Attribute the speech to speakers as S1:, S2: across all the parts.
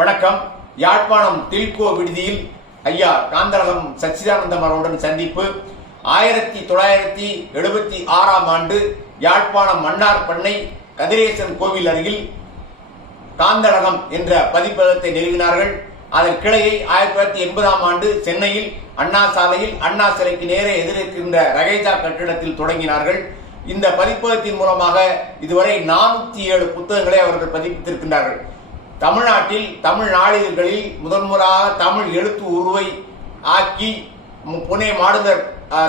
S1: வணக்கம். யாழ்ப்பாணம் தில்கோ விடுதியில் ஐயா காந்தரகம் சச்சிதானந்தம் அவருடன் சந்திப்பு. ஆயிரத்தி தொள்ளாயிரத்தி எழுபத்தி ஆறாம் ஆண்டு யாழ்ப்பாணம் மன்னார் பண்ணை கதிரேசன் கோவில் அருகில் காந்தரகம் என்ற பதிப்பகத்தை நிறுவினார்கள். அதன் கிளையை ஆயிரத்தி தொள்ளாயிரத்தி எண்பதாம் ஆண்டு சென்னையில் அண்ணா சாலையில் அண்ணா சிலைக்கு நேரே எதிர்க்கின்ற ரகைஜா கட்டிடத்தில் தொடங்கினார்கள். இந்த பதிப்பகத்தின் மூலமாக இதுவரை நானூத்தி ஏழு புத்தகங்களை அவர்கள் பதிப்பித்திருக்கின்றார்கள். தமிழ்நாட்டில் தமிழ் நாளிதழ்களில் முதன்முறையாக தமிழ் எழுத்து உருவை ஆக்கி புனே மாடுதர்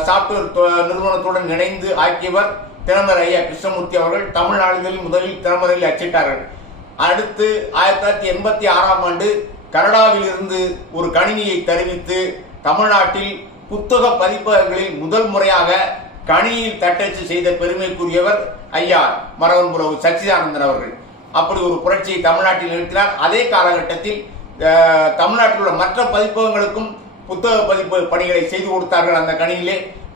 S1: சாப்ட்வேர் நிறுவனத்துடன் இணைந்து ஆக்கியவர் திறமர் ஐயா கிருஷ்ணமூர்த்தி அவர்கள் தமிழ் நாளிதழில் முதலில் திறமறையில் அச்சிட்டார்கள். அடுத்து ஆயிரத்தி தொள்ளாயிரத்தி எண்பத்தி ஆறாம் ஆண்டு கனடாவில் இருந்து ஒரு கணினியை தெரிவித்து தமிழ்நாட்டில் புத்தக பதிப்பகங்களில் முதல் முறையாக கணினியில் தட்டச்சு செய்த பெருமைக்குரியவர் ஐயா மரவன்புலவு சச்சிதானந்தன் அவர்கள். அப்படி ஒரு புரட்சியை தமிழ்நாட்டில் நிறுத்தினார். அதே காலகட்டத்தில் தமிழ்நாட்டில் உள்ள மற்ற பதிப்பகங்களுக்கும் புத்தக பதிப்பு பணிகளை செய்து கொடுத்தார்கள் அந்த கணியிலே.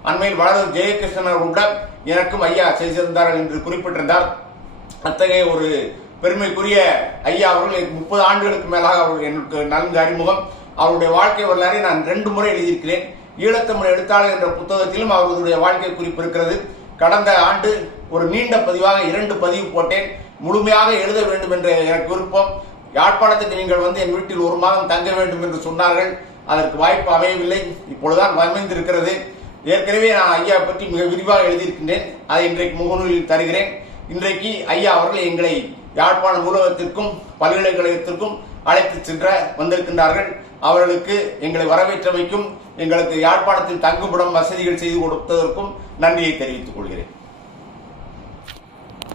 S1: அண்மையில் வளர் ஜெயகிருஷ்ணன் கூட எனக்கும் ஐயா செய்திருந்தார்கள் என்று குறிப்பிட்டிருந்தார். அத்தகைய ஒரு பெருமைக்குரிய ஐயா அவர்கள் முப்பது ஆண்டுகளுக்கு மேலாக அவர்கள் எனக்கு நன்கு அறிமுகம். அவருடைய வாழ்க்கை வரலாறை நான் ரெண்டு முறை எழுதியிருக்கிறேன். ஈழத்தமிழ் எழுத்தாளர் என்ற புத்தகத்திலும் அவர்களுடைய வாழ்க்கை குறிப்பு இருக்கிறது. கடந்த ஆண்டு ஒரு நீண்ட பதிவாக இரண்டு பதிவு போட்டேன். முழுமையாக எழுத வேண்டும் என்ற எனக்கு விருப்பம். யாழ்ப்பாணத்துக்கு நீங்கள் வந்து என் வீட்டில் ஒரு மாதம் தங்க வேண்டும் என்று சொன்னார்கள். அதற்கு வாய்ப்பு அமையவில்லை. இப்பொழுதுதான் அமைந்திருக்கிறது ஏற்கனவே நான் ஐயா பற்றி மிக விரிவாக எழுதியிருக்கின்றேன். அதை இன்றைக்கு முகநூலில் தருகிறேன். இன்றைக்கு ஐயா அவர்கள் எங்களை யாழ்ப்பாண நூலகத்திற்கும் பல்கலைக்கழகத்திற்கும் அழைத்து சென்ற வந்திருக்கின்றார்கள். அவர்களுக்கு எங்களை வரவேற்றமைக்கும் எங்களுக்கு யாழ்ப்பாணத்தில் தங்குமிடம் வசதிகள் செய்து கொடுத்ததற்கும் நன்றியை தெரிவித்துக் கொள்கிறேன்.